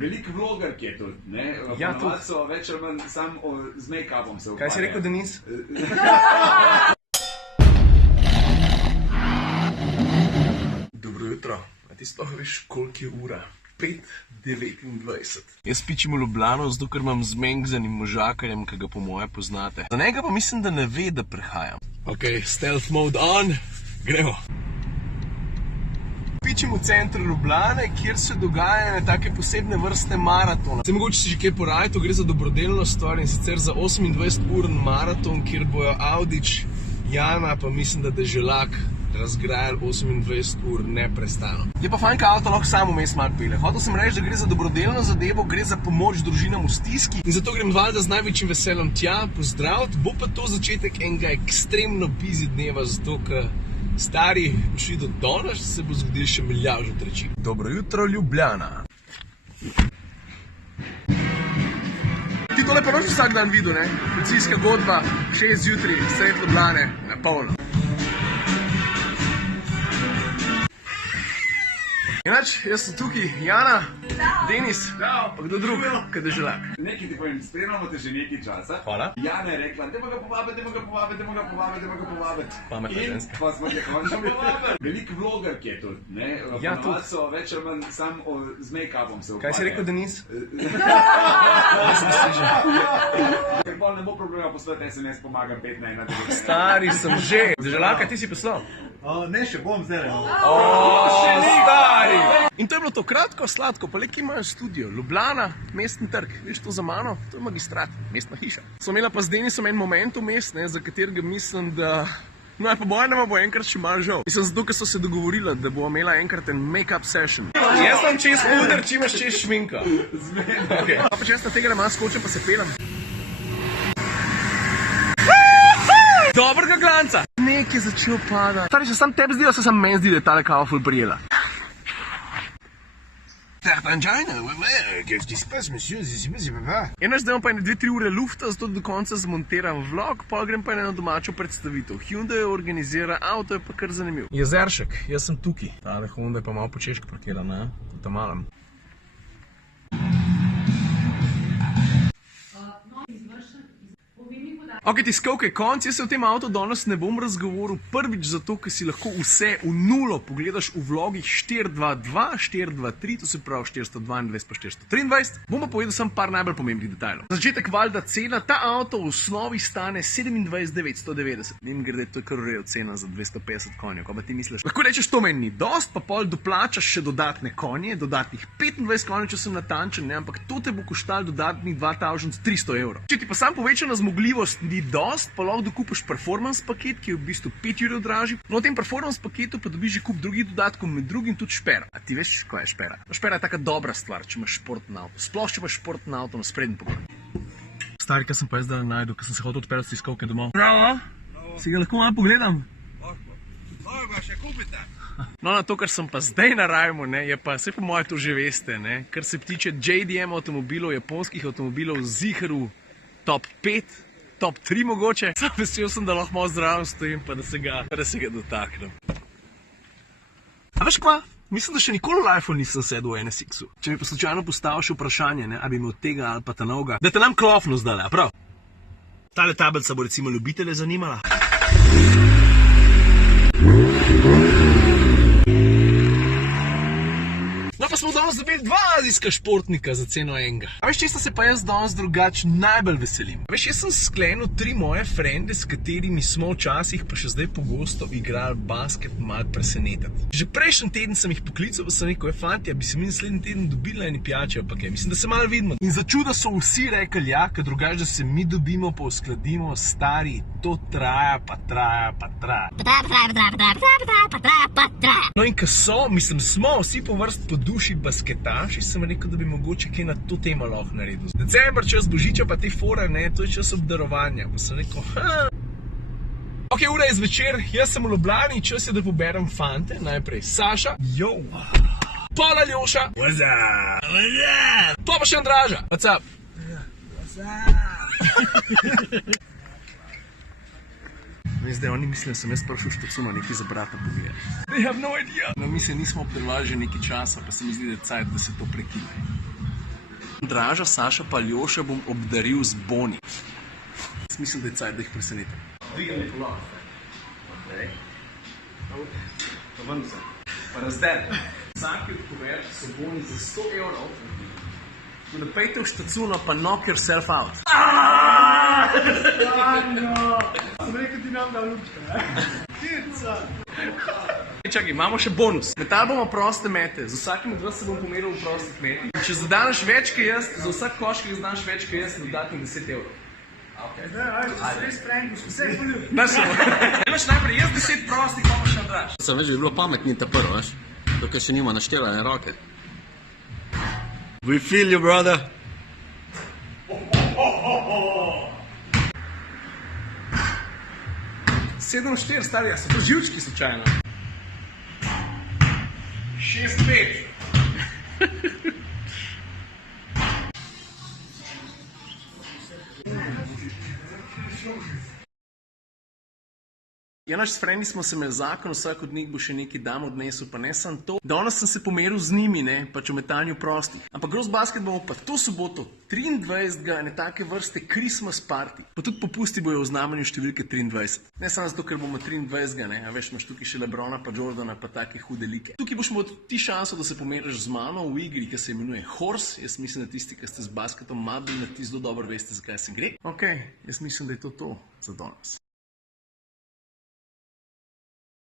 Veliko vlogerk je tudi, ne? Ja, tudi. So več ali manj sam z make-upom se ukvarjajo. Kaj si rekel, Denis? Dobro jutro. A ti sploh veš, koliko je ura? 5:29. Jaz pičim v Ljubljano, zato ker imam zmengzanim možakarjem, ki ga po moje poznate. Za njega pa mislim, da ne ve, da prihajam. Ok, stealth mode on, gremo. Pičim v centru Ljubljane, kjer se dogajajo take posebne vrste maratona. Se mogoče si že kaj porajati, to gre za dobrodelno stvar in sicer za 28-urni maraton, kjer bojo Audič, Jana pa mislim, da Deželak razgrajali 28 ur neprestano. Je pa fajn, ka avto lahko samo vmes malo pele. Hotel sem reči, da gre za dobrodelno zadevo, gre za pomoč družinam v stiski in zato grem valjda z največjim veseljem tja pozdraviti. Bo pa to začetek enega ekstremno busy dneva, zato ker stari šli do danes, se bo zgodil še milijardo reči. Dobro jutro, Ljubljana. Ti tole pa noč vsak dan videl, ne? Policijska godba, 6 zjutraj, sred Ljubljane, na polno. Inač, jaz sem tukaj, Jana, Denis, pa kdo drug, kad Deželak. Nekaj ti povem, spremljamo te že nekaj časa. Hvala. Jana je rekla, dajmo ga povabiti. Pametna ženska. Pa smo te končno povabili. Veliko vlogerk je tudi, ne? Ja, tudi. So več ali manj sam z make-upom se ukvarjajo. Kaj si rekel, Denis? Ker bolj ne bo problema poslati SMS, pomagam 5 na 1. Stari sem že. Deželaka, ti si poslal? Ne, še bom zdaj. Še stari! In to je bilo to kratko, sladko, pa le kje imajo studio? Ljubljana, mestni trg, veš to za mano? To je magistrat, mestna hiša. So imela pa z Denisom en moment vmes, za katerega mislim, da... No, pa bojnama bo enkrat še malo žal. Mislim, zato, ker so se dogovorila, da bo imela enkrat en make-up session. Jaz sem čez puder, če imaš čez šminka. Ok. Pa če jaz na tega ne malo skočem, pa se pelem. Dobrega glanca! Nek je začel padati. Stari, se sam tebi zdi, da se sam meni zdi, da je tale kava ful prijela. Enač zdaj imam pa 2-3 ure lufta, zato do konca zmontiram vlog, pa grem pa na domačo predstavitev. Hyundai organizira avto, je pa kar zanimiv. Jezeršek, jaz sem tukaj. Tale Hyundai pa malo po češko parkira, ne? Tam malem. Ok, tiskovke, konc, jaz se v tem avtu danes ne bom razgovoril prvič zato, ker si lahko vse v nulo pogledaš v vlogih 422, 423, to se pravi 422 pa 423. Bom pa povedal samo par najbolj pomembnih detajlov. Za začetek valjda cena, ta avto v osnovi stane 27 990. Nim grede, to je kar urejo cena za 250 konjev, kaj pa ti misliš? Lahko rečeš, to meni ni dost, pa pol doplačaš še dodatne konje, dodatnih 25 konjev, če sem natančen, ne, ampak to te bo koštalo dodatnih 2300 evrov. Če ti pa sam povečana zmogljivost ni dost, pa lahko dokupiš performance paket, ki je v bistvu 5 evrov dražji. No, v tem performance paketu pa dobiš že kup drugih dodatkov, med drugim tudi špera. A ti veš, kaj je špera? Špera je taka dobra stvar, če imaš športno avto. Sploh, če imaš športno avto na sprednji pogon. Stari, kaj sem pa jaz zdaj najdel, ker sem se hotel odpeljati s tiskovke domov. Bravo! Si ga lahko malo pogledam? Lahko ga še kupite. No, na to, kar sem pa zdaj naravil, ne, je pa, vse po moje to že veste, ne, kar se tiče JDM avtomobilov, japonskih avtomobilov, ziheru top 5, top 3 mogoče. Sam vesel sem, da lahko malo zraven stojim, pa da se ga dotaknem. A veš kva? Mislim, da še nikoli v lifeu nisem sedel v NSX-u. Če mi pa slučajno postaviš vprašanje, ne, a bi imel tega ali pa ta novega, da te nam klofno zdale, a prav? Tale tablica bo recimo ljubitelje zanimala. No, pa smo danes dobili 2 azijska športnika za ceno enega. A veš, česta se pa jaz danes drugače najbolj veselim? A veš, jaz sem sklenil 3 moje frende, s katerimi smo včasih pa še zdaj pogosto igrali basket, malo presenetiti. Že prejšnji teden sem jih poklical, pa sem rekel, fanti, bi se mi naslednji teden dobili eni pijače, pa kaj, mislim, da se malo vidimo. In za čuda so vsi rekli, ja, ker drugače, da se mi dobimo, pa uskladimo, stari, to traja. No in ko so, mislim, smo vsi po vrst po duši basketaši, sem rekel, da bi mogoče kaj na to temo lahko naredil. December, čas božiča, pa te fore, ne, to je čas obdarovanja. Pa sem rekel, Ok, ura je zvečer, jaz sem v Ljubljani, čas je, da poberem fante. Najprej Saša, jo, Pola Ljoša, what's up, to pa še Andraža, what's up, Zdaj, oni mislijo, da sem jaz prišel štacuno nekaj za brata pogledati. They have no idea. No, mi se nismo obdelovali že nekaj časa, pa se mi zdi, da je cajt, da se to prekine. Draža, Saša pa Aljoša bom obdaril z boni. Mislim, da je cajt, da jih presenetim. Pa razdel. Vsaki od kuverč so boni za 100 evrov. Napejte v štacuno, pa knock yourself out. Sem rekel, ti nam da lučka, ne? Kirca! Čakaj, imamo še bonus. Metali bomo proste mete. Z vsakim od vas se bom pomeril v prostih metih. Če zadaneš več kot jaz, za vsak koš, ki ga zadaš več kot jaz, dodatnih 10 evrov. Ajde, če se res prankiš, vse je poljubil. Ne samo. Imaš najprej jaz 10 prostih, pa boš nadraž. Sam veš, bi bilo pametni ta prvo, veš? Dokaj še nima naštelane roke. We feel you, brother. Sedem štir, stari, so to živčki slučajno. 6-5. Ja, naš s frendi smo se imeli zakon, vsak od njih bo še neki dan odnesel, pa ne samo to. Danes sem se pomeril z njimi, ne, pač o metanju prostih. Ampak Gross Basket bomo pa to soboto, 23. ene take vrste Christmas party. Pa tudi popusti bojo v znamenju številke 23. Ne samo zato, ker bomo 23. ne, a veš, imaš tukaj še Lebrona, pa Jordana, pa take hude like. Tukaj boš imel ti šanso, da se pomeriš z mano v igri, ki se imenuje Horse. Jaz mislim, da tisti, ki ste z basketom madli, na ti zelo dobro veste, zakaj se gre. Ok, jaz mislim, da je to za danes.